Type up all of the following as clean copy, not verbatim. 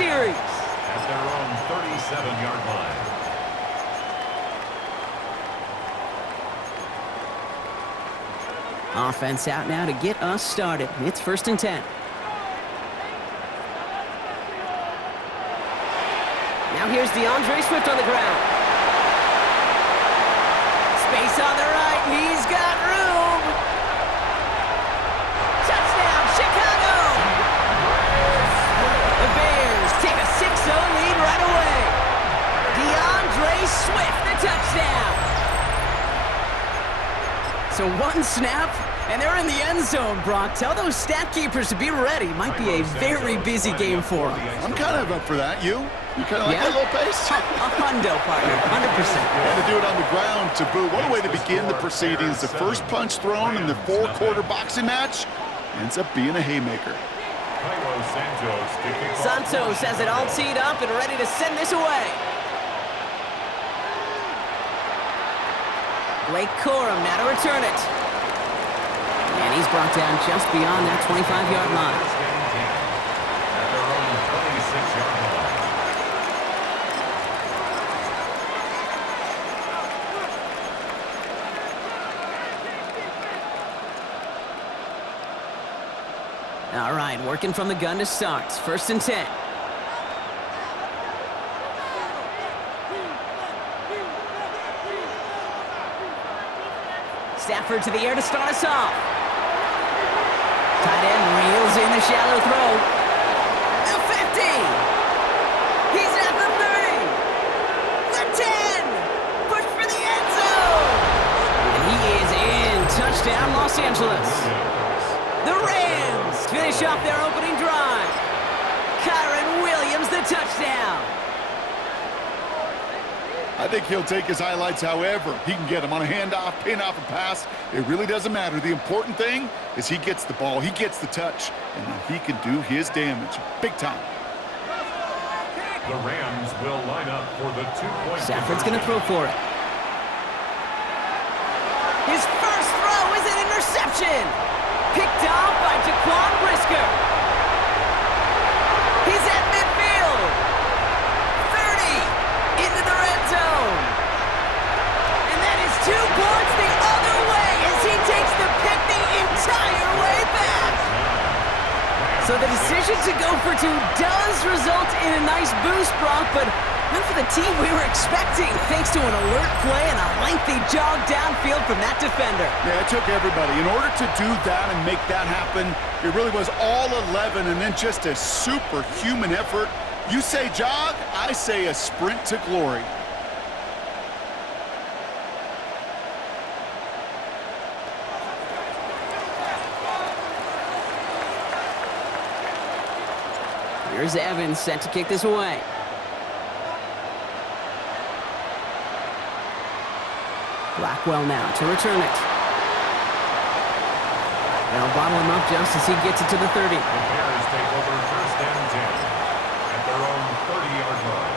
series. At their own 37-yard line. Offense out now to get us started. It's 1st and 10. Now here's DeAndre Swift on the ground. Space on the right. He's got room. Touchdown, Chicago! The Bears take a 6-0 lead right away. DeAndre Swift, the touchdown. So one snap, and they're in the end zone, Brock. Tell those stat keepers to be ready. Might be a very busy game for them. I'm kind of up for that. You kind of like that little pace? A hundo, partner, 100%. And to do it on the ground to boot. What a way to begin the proceedings. The first punch thrown in the 4-quarter boxing match ends up being a haymaker. Santos has it all teed up and ready to send this away. Blake Corum now to return it. And he's brought down just beyond that 25-yard line. At their own 26-yard line. All right, working from the gun to start. 1st and 10. Stafford to the air to start us off. Tight end reels in the shallow throw. The 50. He's at the 30. The 10. Push for the end zone. And he is in. Touchdown, Los Angeles. The Rams finish off their opening drive. Kyren Williams, the touchdown. I think he'll take his highlights however he can get them on a handoff, pin off, a pass. It really doesn't matter. The important thing is he gets the ball, he gets the touch, and then he can do his damage big time. The Rams will line up for the 2-point. Stafford's going to throw for it. His first throw is an interception. Picked off by Jaquan Brisker. He's at midfield. 30 into the red zone. And that is 2 points the other way as he takes the pick the entire way back. So the decision to go for 2 does result in a nice boost, Brock, but not for the team we were expecting, thanks to an alert play and a lengthy jog downfield from that defender. Yeah, it took everybody. In order to do that and make that happen, it really was all 11 and then just a superhuman effort. You say jog, I say a sprint to glory. Here's Evans set to kick this away. Blackwell now to return it. They'll bottle him up just as he gets it to the 30. The Bears take over 1st and 10 at their own 30-yard line.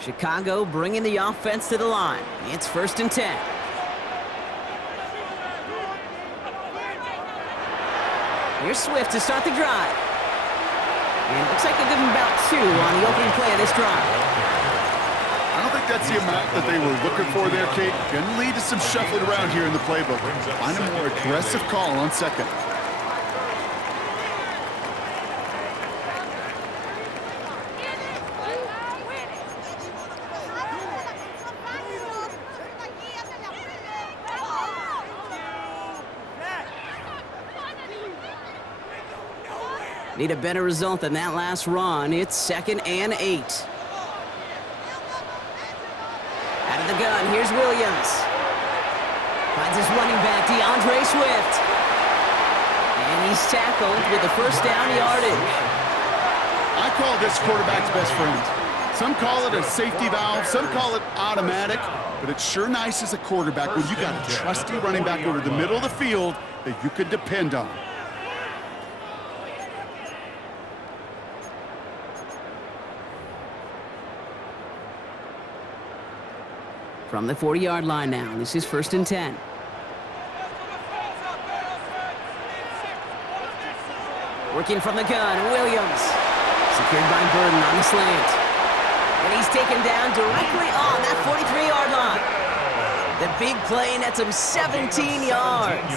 Chicago bringing the offense to the line. It's 1st and 10. Here's Swift to start the drive. And it looks like they'll give him about 2 on the opening play of this drive. I don't think that's the amount that they were looking for there, Kate. Gonna lead to some shuffling around here in the playbook. Find a more aggressive call on second. Need a better result than that last run. It's 2nd and 8. Out of the gun, here's Williams. Finds his running back, DeAndre Swift. And he's tackled with the first down yardage. I call this quarterback's best friend. Some call it a safety valve, some call it automatic, but it's sure nice as a quarterback when you got a trusty running back over the middle of the field that you could depend on. From the 40-yard line now, this is 1st and 10. Working from the gun, Williams. Secured by Burden on the slant. And he's taken down directly on that 43-yard line. The big play nets him 17 yards.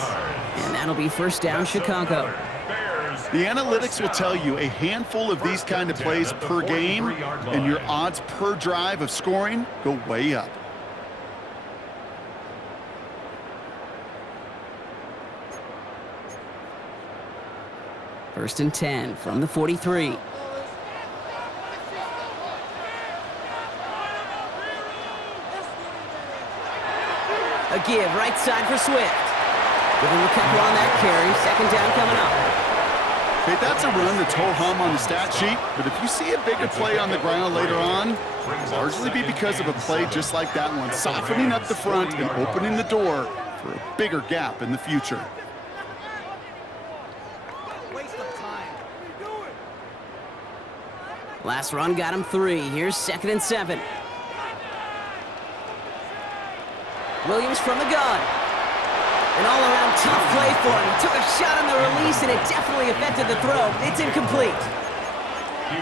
And that'll be first down, Chicago. The analytics will tell you a handful of these kind of plays per game, and your odds per drive of scoring go way up. First and 10 from the 43. A give, right side for Swift. Give him a couple on that carry. Second down coming up. Okay, that's a run that's ho-hum on the stat sheet, but if you see a bigger play on the ground later on, largely be because of a play just like that one, softening up the front and opening the door for a bigger gap in the future. Last run got him 3. Here's second and 7. Williams from the gun. An all-around tough play for him. He took a shot on the release, and it definitely affected the throw. It's incomplete.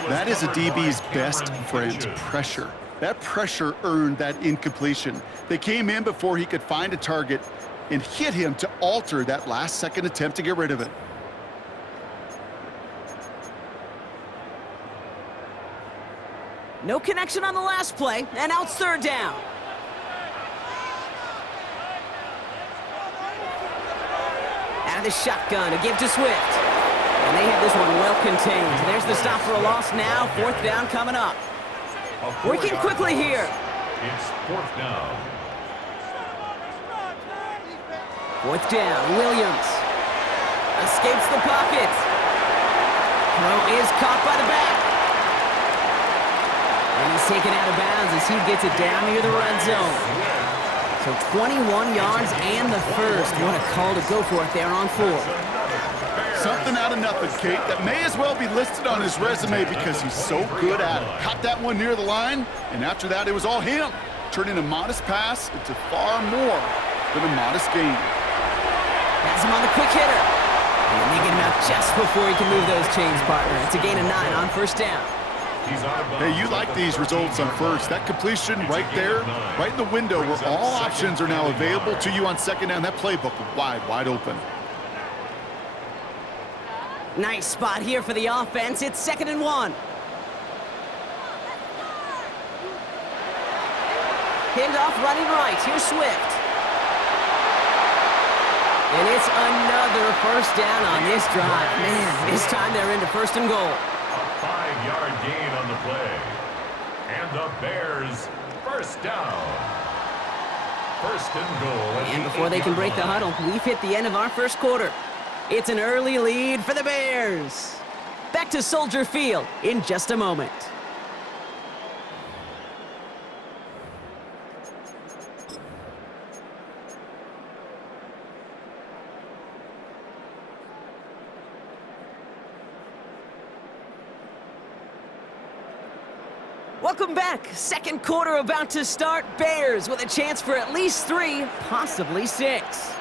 That is a DB's best friend, pressure. That pressure earned that incompletion. They came in before he could find a target and hit him to alter that last-second attempt to get rid of it. No connection on the last play, and now it's third down. Out of the shotgun, a give to Swift. And they have this one well contained. There's the stop for a loss now. Fourth down coming up. Working quickly here. It's fourth down. Fourth down, Williams. Escapes the pocket. Throw is caught by the back. And he's taken out of bounds as he gets it down near the red zone. So 21 yards and the first. What a call to go for it there on 4. Something out of nothing, Kate, that may as well be listed on his resume because he's so good at it. Caught that one near the line, and after that, it was all him. Turning a modest pass into far more than a modest gain. Has him on the quick hitter. And they get him out just before he can move those chains, partner. It's a gain of 9 on first down. Hey, you like these results on first. That completion right there, right in the window where all options are now available to you on second down. That playbook wide open. Nice spot here for the offense. It's second and 1. Handoff running right. Here's Swift. And it's another first down on this drive. Man, this time they're into first and goal. A 5-yard gain on the play. And the Bears first down. First and goal. And before they can break the huddle, we've hit the end of our first quarter. It's an early lead for the Bears. Back to Soldier Field in just a moment. Welcome back. Second quarter about to start. Bears with a chance for at least 3, possibly 6.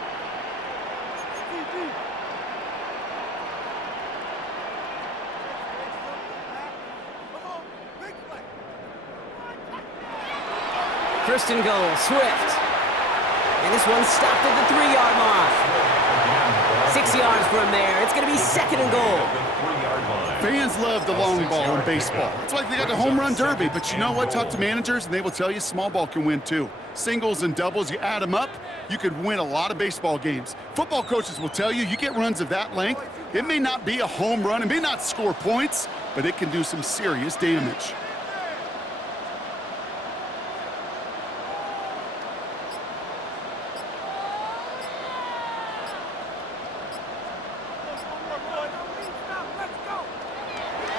First and goal, Swift. And this one stopped at the 3-yard line. 6 yards from there. It's going to be second and goal. Fans love the long ball in baseball. It's like they got the home run derby, but you know what? Talk to managers and they will tell you small ball can win too. Singles and doubles, you add them up, you could win a lot of baseball games. Football coaches will tell you, you get runs of that length, it may not be a home run, it may not score points, but it can do some serious damage.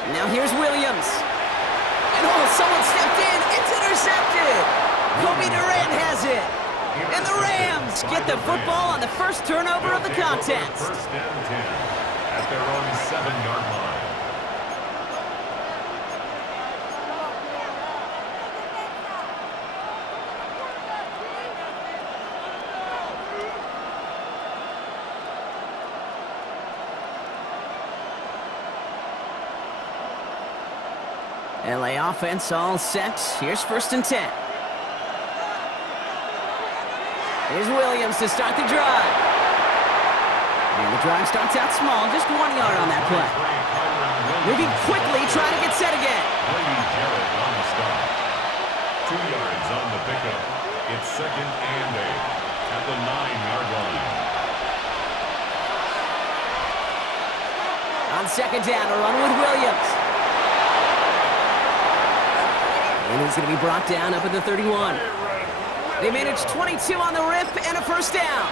Now here's Williams. And someone stepped in. It's intercepted. Kobe Durant has it. And the Rams get the football on the first turnover of the contest. First and 10 at their own 7-yard line. LA offense all set. Here's 1st and 10. Here's Williams to start the drive. And the drive starts out small, just 1 yard on that play. Moving quickly, trying to get set again. Brady Jarrett on the stop. 2 yards on the pickup. It's 2nd and 8 at the 9-yard line. On 2nd down, a run with Williams. And he's going to be brought down up at the 31. They managed 22 on the rip and a 1st down.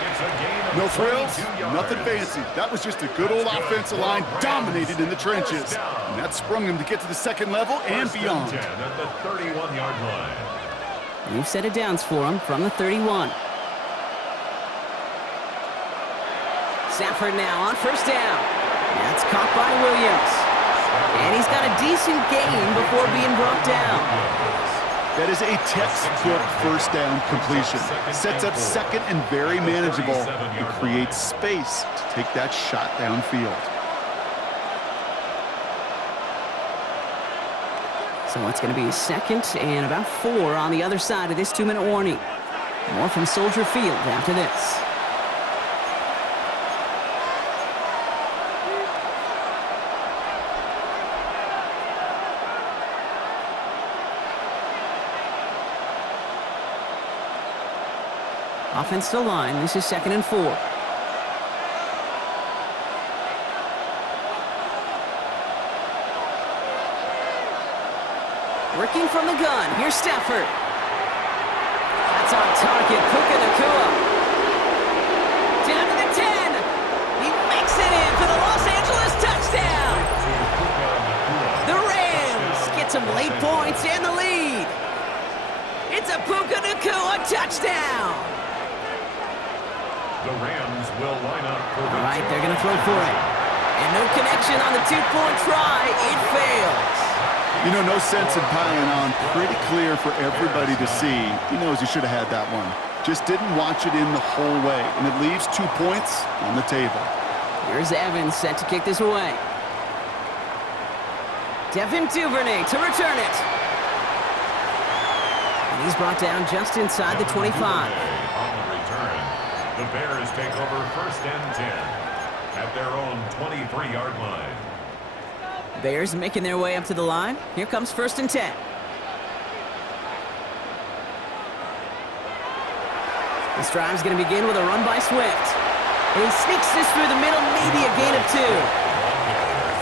No frills, nothing fancy. That was just a good old offensive line dominated in the trenches. And that sprung him to get to the 2nd level and beyond. 10 at the 31-yard line. New set of downs for him from the 31. Stafford now on 1st down. That's caught by Williams. And he's got a decent gain before being brought down. That is a textbook 1st down completion. Sets up 2nd and very manageable. It creates space to take that shot downfield. So it's going to be 2nd and about 4 on the other side of this 2-minute warning. More from Soldier Field after this. Offensive line, this is 2nd and 4. Working from the gun, here's Stafford. That's on target, Puka Nacua. Down to the 10. He makes it in for the Los Angeles touchdown. The Rams get some late points and the lead. It's a Puka Nacua touchdown. The Rams will line up for the... All right, they're going to throw for it. And no connection on the 2-point try. It fails. You know, no sense in piling on. Pretty clear for everybody to see. He knows he should have had that one. Just didn't watch it in the whole way. And it leaves 2 points on the table. Here's Evans set to kick this away. Devin Duvernay to return it. And he's brought down just inside the 25. On the return, the Bears take over 1st and 10 at their own 23-yard line. Bears making their way up to the line. Here comes 1st and 10. This drive's going to begin with a run by Swift. And he sneaks this through the middle, maybe a gain of 2.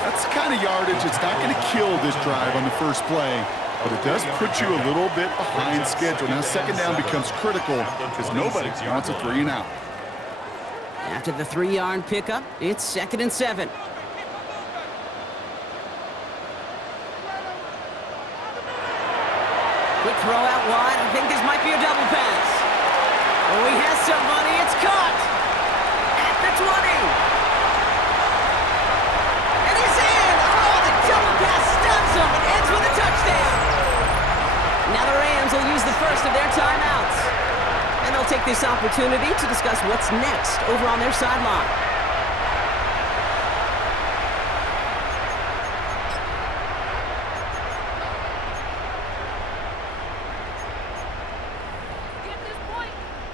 That's the kind of yardage that's not going to kill this drive on the first play, but it does put you a little bit behind schedule. Now 2nd down becomes critical because nobody wants a 3 and out. After the 3-yard pickup, it's 2nd and 7. Quick throw out wide. I think this might be a double pass. Oh, he has somebody. It's caught at the 20. And he's in. Oh, the double pass stuns him. It ends with a touchdown. Now the Rams will use the first of their timeouts. And they'll take this opportunity to discuss what's next over on their sideline.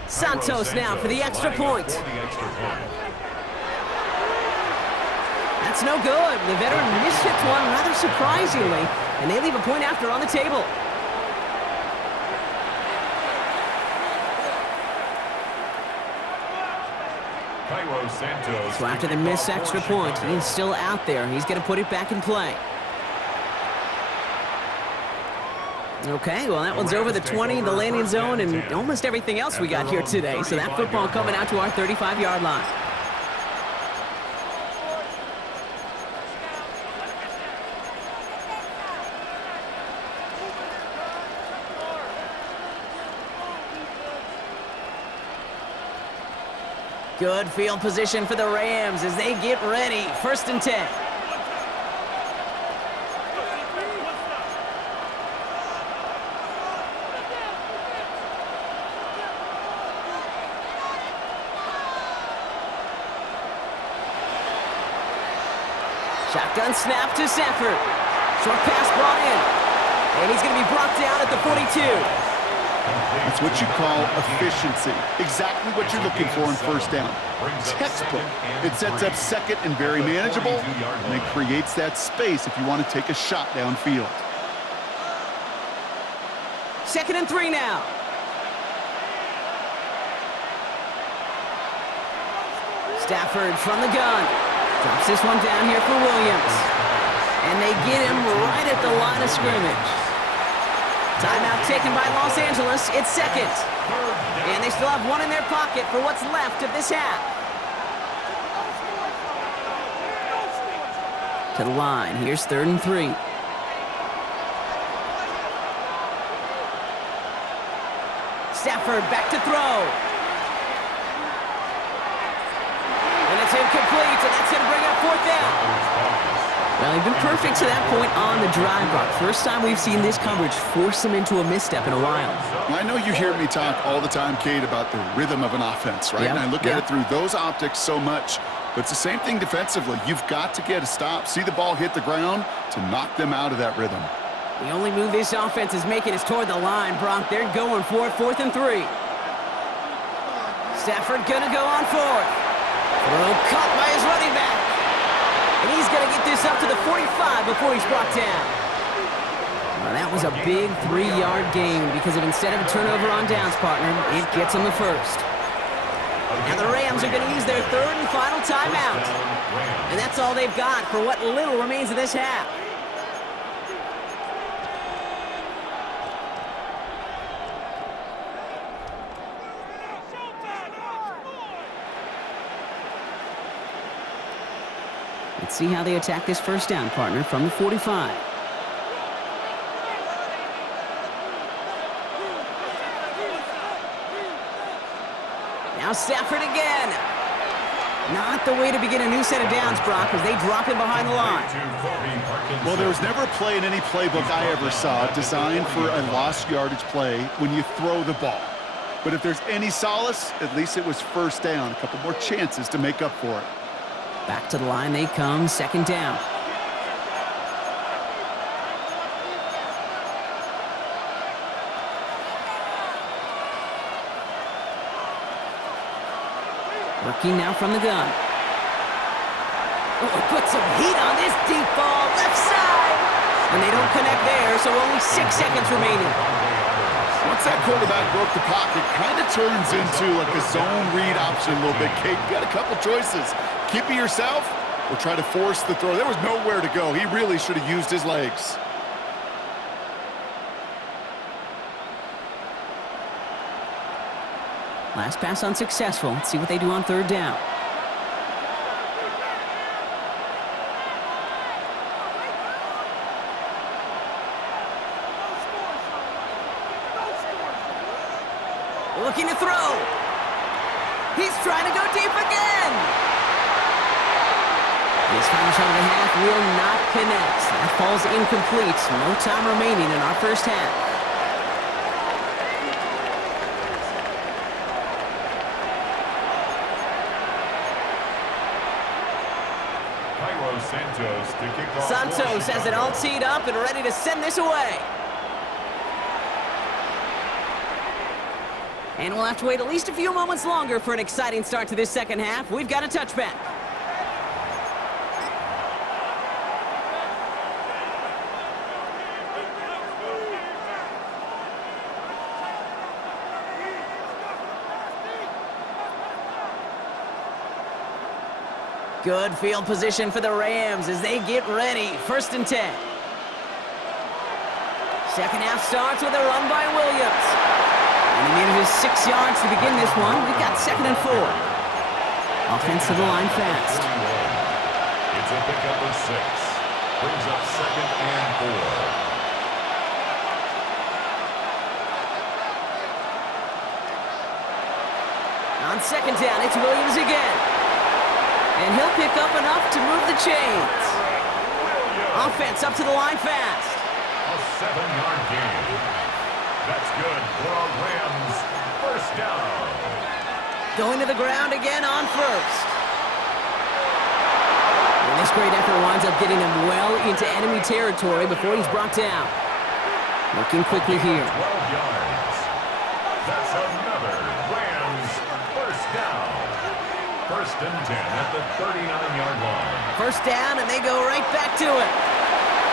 Santos now for the extra point. That's no good. The veteran mishits one rather surprisingly, and they leave a point after on the table. So after the missed extra point, he's still out there. He's going to put it back in play. Okay, well, that one's over the 20, the landing zone, and almost everything else we got here today. So that football coming out to our 35-yard line. Good field position for the Rams as they get ready. 1st and 10. Shotgun snap to Stafford. Short pass brought in. And he's going to be brought down at the 42. It's what you call efficiency. Exactly what you're looking for in first down. Textbook. It sets up second and very manageable, and it creates that space if you want to take a shot downfield. 2nd and 3 now. Stafford from the gun. Drops this one down here for Williams. And they get him right at the line of scrimmage. Timeout taken by Los Angeles. It's second. And they still have one in their pocket for what's left of this half. To the line. Here's 3rd and 3. Stafford back to throw. And it's incomplete, and that's going to bring up 4th down. Well, they've been perfect to that point on the drive, Brock. First time we've seen this coverage force them into a misstep in a while. I know you hear me talk all the time, Kate, about the rhythm of an offense, right? Yep. And I look at it through those optics so much. But it's the same thing defensively. You've got to get a stop, see the ball hit the ground to knock them out of that rhythm. The only move this offense is making is toward the line, Brock. They're going for it, 4th and 3. Stafford gonna go on 4th. Throw caught by his running back. And he's gonna get this up to the 45 before he's brought down. Well, that was a big 3-yard gain because of instead of a turnover on downs, partner, it gets him the first. Now the Rams are gonna use their 3rd and final timeout. And that's all they've got for what little remains of this half. Let's see how they attack this first down, partner, from the 45. Now Stafford again. Not the way to begin a new set of downs, Brock, as they drop him behind the line. Well, there was never a play in any playbook I ever saw designed for a lost yardage play when you throw the ball. But if there's any solace, at least it was first down. A couple more chances to make up for it. Back to the line they come, 2nd down. Working now from the gun. Oh, put some heat on this deep ball, left side. And they don't connect there, so only 6 seconds remaining. Once that quarterback broke the pocket, kind of turns into like a zone read option a little bit, Kate. You got a couple choices. Keep it yourself or try to force the throw. There was nowhere to go. He really should have used his legs. Last pass unsuccessful. Let's see what they do on 3rd down. Looking to throw. He's trying to go deep again. His final shot of the half will not connect. That falls incomplete. No time remaining in our first half. Santos has it all teed up and ready to send this away. And we'll have to wait at least a few moments longer for an exciting start to this second half. We've got a touchback. Good field position for the Rams as they get ready. 1st and 10. Second half starts with a run by Williams. And he manages 6 yards to begin this one. We've got 2nd and 4. Offense to the line fast. It's a pickup of 6. Brings up 2nd and 4. On 2nd down, it's Williams again. And he'll pick up enough to move the chains. Offense up to the line fast. A 7-yard gain. That's good for a Rams first down. Going to the ground again on 1st. And this great effort winds up getting him well into enemy territory before he's brought down. Working quickly here. 12 yards. That's another Rams first down. First and 10 at the 39-yard line. First down, and they go right back to it.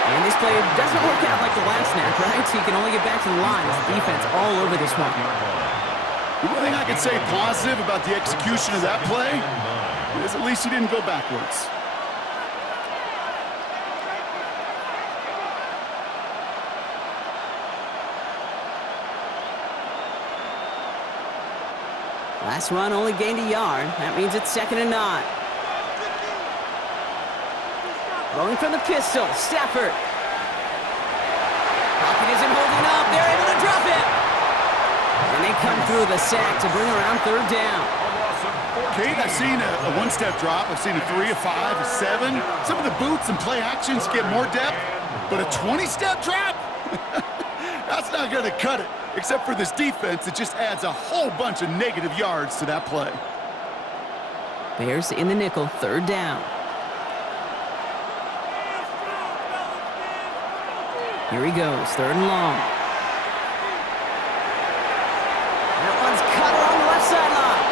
And this play doesn't work out like the last snap, right? So you can only get back to the line. It's defense all over this one. The one thing I can say positive about the execution of that play is at least he didn't go backwards. Last run only gained a yard. That means it's 2nd and 9. Going from the pistol, Stafford. Pocket isn't holding up. They're able to drop it. And they come through the sack to bring around 3rd down. Kate, I've seen a one-step drop. I've seen a 3, a 5, a 7. Some of the boots and play actions get more depth. But a 20-step drop? That's not going to cut it. Except for this defense, it just adds a whole bunch of negative yards to that play. Bears in the nickel, 3rd down. Here he goes, 3rd and long. That one's cut along the left sideline.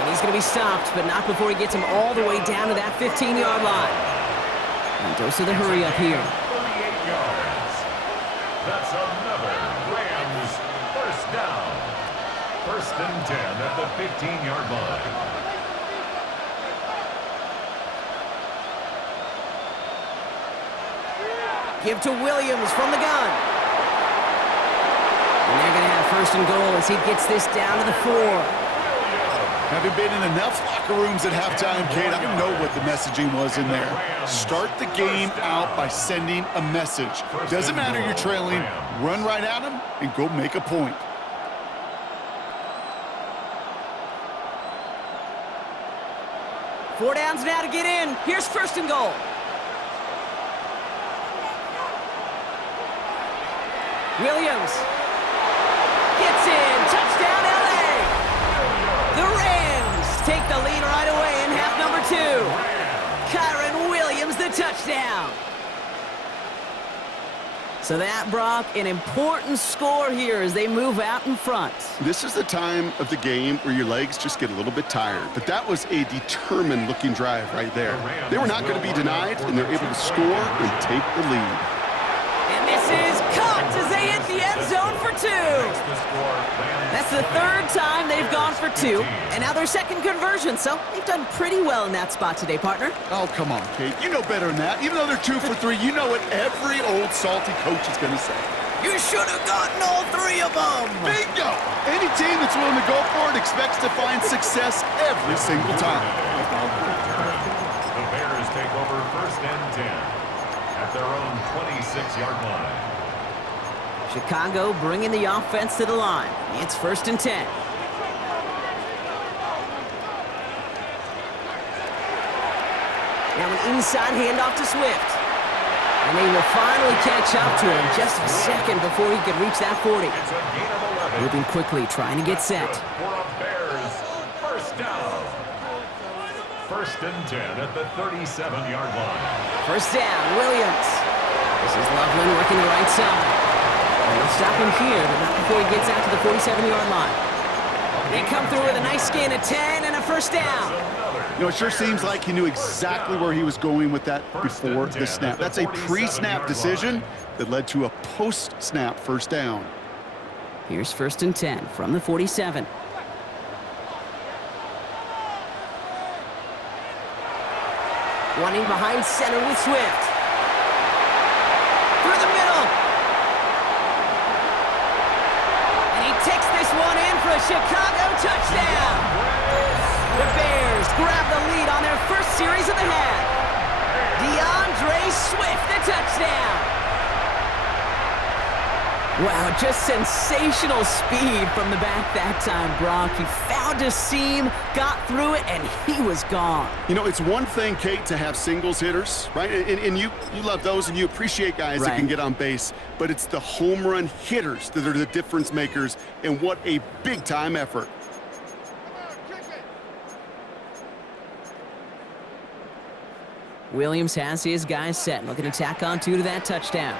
And he's going to be stopped, but not before he gets him all the way down to that 15-yard line. And goes to the hurry up here. 38 yards. That's another Rams first down. First and 10 at the 15-yard line. Give to Williams from the gun. And they're going to have 1st and goal as he gets this down to the 4. Having been in enough locker rooms at halftime, Kate, I know what the messaging was in there. Start the game out by sending a message. Doesn't matter you're trailing, run right at them and go make a point. Four downs now to get in. Here's 1st and goal. Williams gets in. Touchdown, LA. The Rams take the lead right away in half number 2. Kyren Williams, the touchdown. So that, Brock, an important score here as they move out in front. This is the time of the game where your legs just get a little bit tired. But that was a determined-looking drive right there. They were not going to be denied, and they're able to score and take the lead. And this is caught as they hit the end zone for 2. That's the 3rd time they've gone for 2, and now their 2nd conversion, so they've done pretty well in that spot today, partner. Oh, come on, Kate. You know better than that. Even though they're 2 for 3, you know what every old salty coach is going to say. You should have gotten all 3 of them. Bingo! Any team that's willing to go for it expects to find success every single time. The Bears take over 1st and 10 at their own 26-yard line. Chicago bringing the offense to the line. It's 1st and 10. Now an inside handoff to Swift. And they will finally catch up to him just a second before he could reach that 40. It's a gain of 11. Moving quickly, trying to get set. For a Bears first down. 1st and 10 at the 37-yard line. 1st down, Williams. This is Loveland working the right side. And they'll stop him here, but not before he gets out to the 47-yard line. They come through with a nice gain of 10 and a 1st down. You know, it sure seems like he knew exactly where he was going with that before the snap. That's a pre-snap decision that led to a post-snap 1st down. Here's 1st and 10 from the 47. Running behind center with Swift. Through the middle. And he takes this one in for a Chicago touchdown. The Bears grab the lead on their 1st series of the half. DeAndre Swift, the touchdown. Wow, just sensational speed from the back that time, Brock. He found a seam, got through it, and he was gone. You know, it's one thing, Kate, to have singles hitters, right? And you love those, and you appreciate guys that can get on base. But it's the home run hitters that are the difference makers, and what a big-time effort. Williams has his guys set, looking to tack on 2 to that touchdown.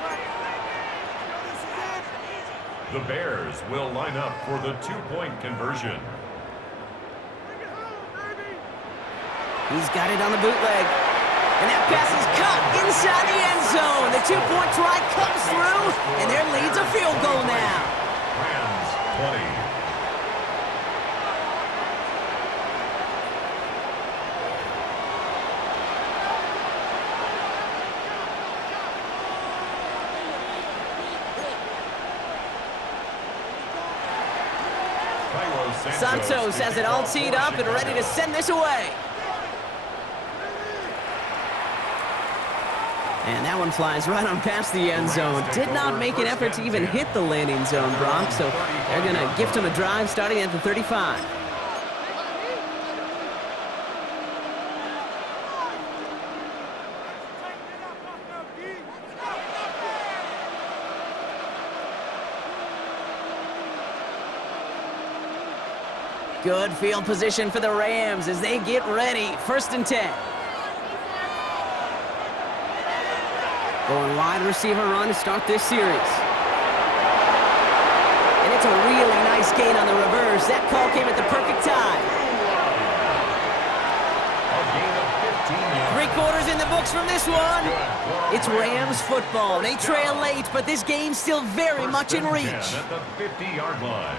The Bears will line up for the two-point conversion. He's got it on the bootleg. And that pass is caught inside the end zone. The two-point try comes through, and their lead's a field goal now. Rams 20. Santos has it all teed up and ready to send this away. And that one flies right on past the end zone. Did not make an effort to even hit the landing zone, Brock, so they're going to gift him a drive starting at the 35. Good field position for the Rams as they get ready. 1st and 10. Going wide receiver run to start this series. And it's a really nice gain on the reverse. That call came at the perfect time. A gain of 15 yards. 3 quarters in the books from this one. It's Rams football. They trail late, but this game's still very much in reach. At the 50-yard line.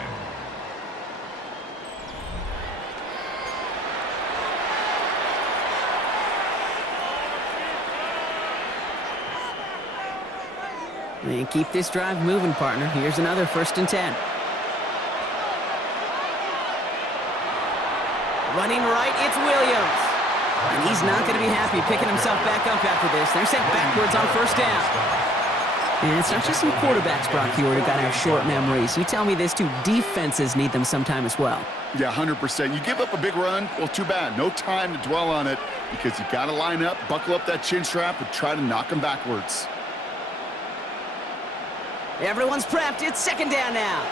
And keep this drive moving, partner. Here's another 1st and 10. Running right, it's Williams. And he's not going to be happy picking himself back up after this. They're sent backwards on 1st down. And it's not just some quarterbacks, Brock Huard, who got to have short memories. You tell me this too, defenses need them sometime as well. Yeah, 100%. You give up a big run, well, too bad. No time to dwell on it because you got to line up, buckle up that chin strap, and try to knock them backwards. Everyone's prepped. It's 2nd down now.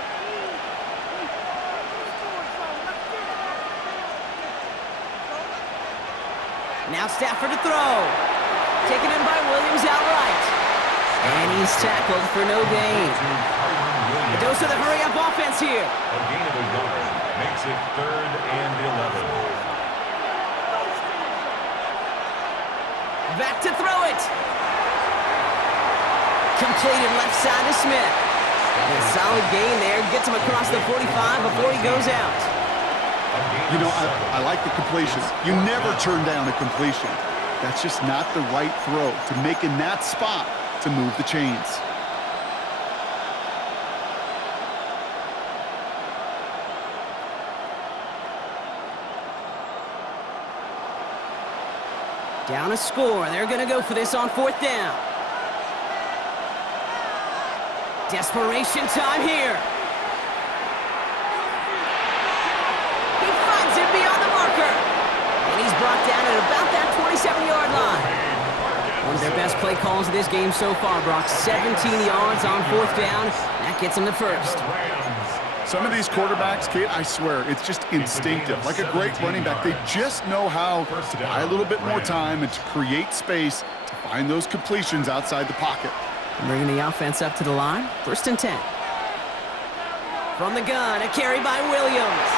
Now Stafford to throw. Taken in by Williams outright. And he's tackled for no gain. A dose of the hurry-up offense here. A gain of a yard makes it 3rd and 11. Back to throw it. Completed left side to Smith. And a solid gain there. Gets him across the 45 before he goes out. You know, I like the completion. You never turn down a completion. That's just not the right throw to make in that spot to move the chains. Down a score. They're going to go for this on 4th down. Desperation time here. He finds it beyond the marker. And he's brought down at about that 27-yard line. One of their best play calls of this game so far, Brock. 17 yards on 4th down. That gets them the 1st. Some of these quarterbacks, Kate, I swear, it's just instinctive. Like a great running back, they just know how to buy a little bit more time and to create space to find those completions outside the pocket. Bringing the offense up to the line. 1st and 10. From the gun, a carry by Williams.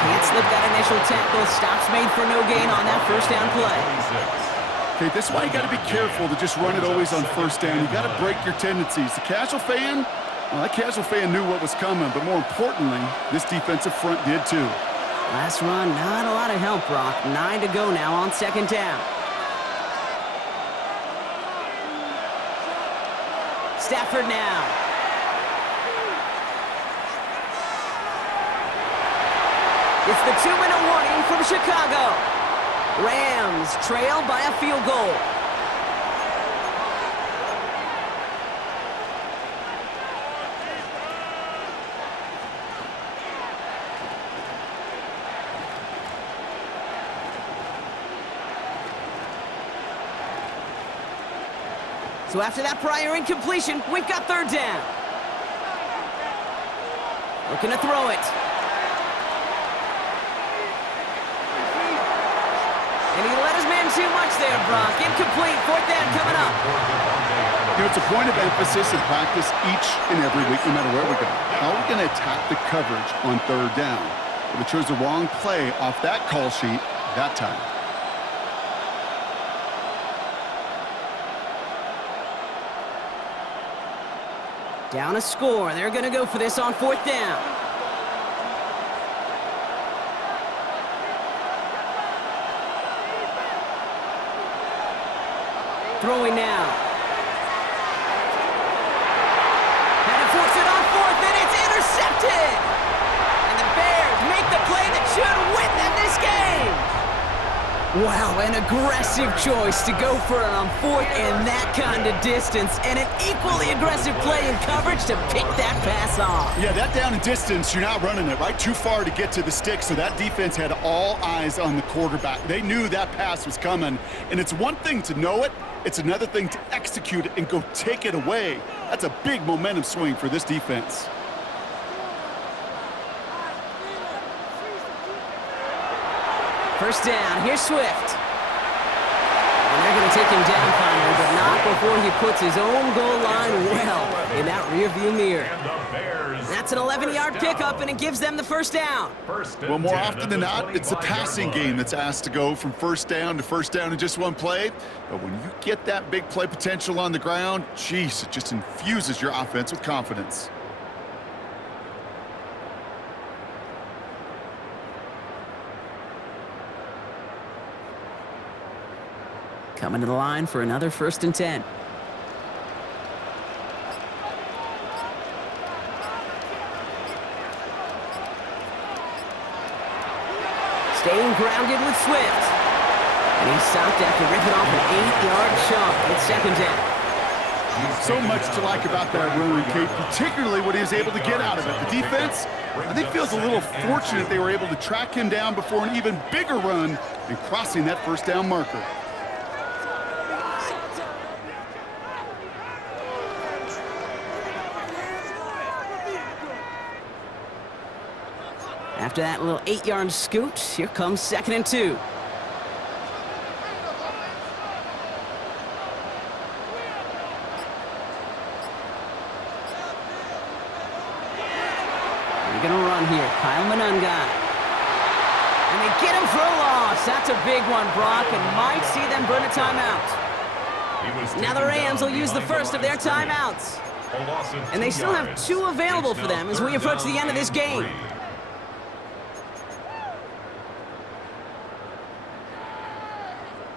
Can't slip that initial tackle. Stops made for no gain on that 1st down play. Okay, this is why you got to be careful to just run it always on 1st down. You got to break your tendencies. The casual fan, well, that casual fan knew what was coming, but more importantly, this defensive front did too. Last run, not a lot of help, Brock. 9 to go now on 2nd down. Stafford now. It's the 2-minute warning from Chicago. Rams trail by a field goal. So after that prior incompletion, we've got 3rd down. Looking to throw it. And he let his man too much there, Brock. Incomplete. 4th down coming up. You know, it's a point of emphasis in practice each and every week, no matter where we go. How are we going to attack the coverage on third down? Well, they chose the wrong play off that call sheet that time. Down a score. They're going to go for this on fourth down. Throwing now. And it forks it on fourth, and it's intercepted! And the Bears make the play that should win them this game! Wow, an aggressive choice to go for it on fourth and that kind of distance, and an equally aggressive play in coverage to pick that pass off. Yeah, that down and distance, you're not running it, right? Too far to get to the stick, so that defense had all eyes on the quarterback. They knew that pass was coming, and it's one thing to know it, it's another thing to execute it and go take it away. That's a big momentum swing for this defense. First down, here's Swift. And they're going to take him down finally, but not before he puts his own goal line well in that rearview mirror. That's an 11-yard pickup, and it gives them the first down. Well, more often than not, it's the passing game that's asked to go from first down in just one play. But when you get that big play potential on the ground, geez, it just infuses your offense with confidence. Coming to the line for another 1st and 10. Staying grounded with Swift. And he's stopped after ripping off an 8-yard chunk. It's 2nd down. So much to like about that run, Kate, particularly what he was able to get out of it. The defense, I think, feels a little fortunate they were able to track him down before an even bigger run and crossing that first down marker. After that little 8-yard scoot, here comes 2nd and 2. You're going to run here. Kyle Monangai. And they get him for a loss. That's a big one, Brock, and might see them burn a timeout. Now the Rams will use the first of their timeouts. And they still have 2 available for them as we approach the end of this game.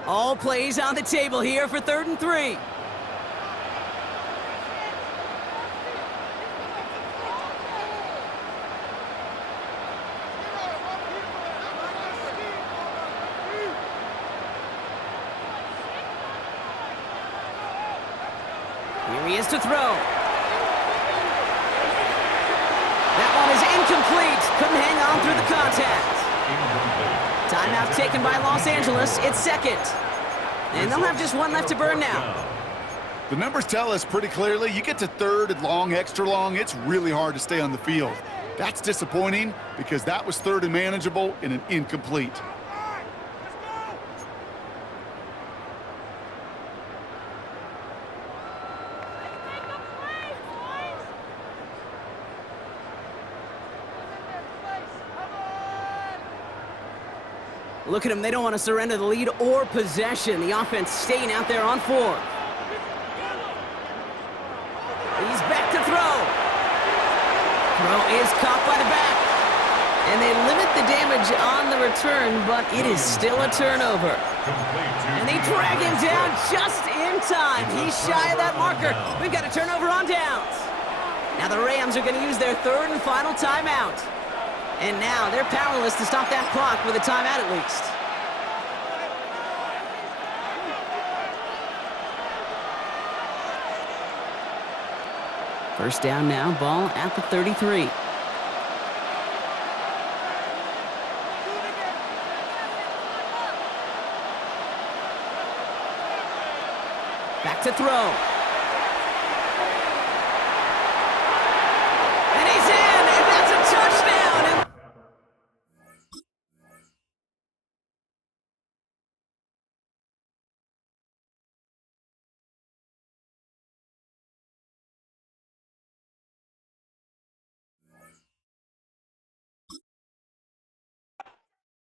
All plays on the table here for 3rd and 3. Here he is to throw. That one is incomplete. Couldn't hang on through the contact. Timeout taken by Los Angeles. It's 2nd. And they'll have just 1 left to burn now. The numbers tell us pretty clearly, you get to 3rd and long, extra long, it's really hard to stay on the field. That's disappointing because that was 3rd and manageable and an incomplete. Look at them. They don't want to surrender the lead or possession. The offense staying out there on 4. He's back to throw. Throw is caught by the back. And they limit the damage on the return, but it is still a turnover. And they drag him down just in time. He's shy of that marker. We've got a turnover on downs. Now the Rams are going to use their 3rd and final timeout. And now they're powerless to stop that clock with a timeout at least. First down now, ball at the 33. Back to throw.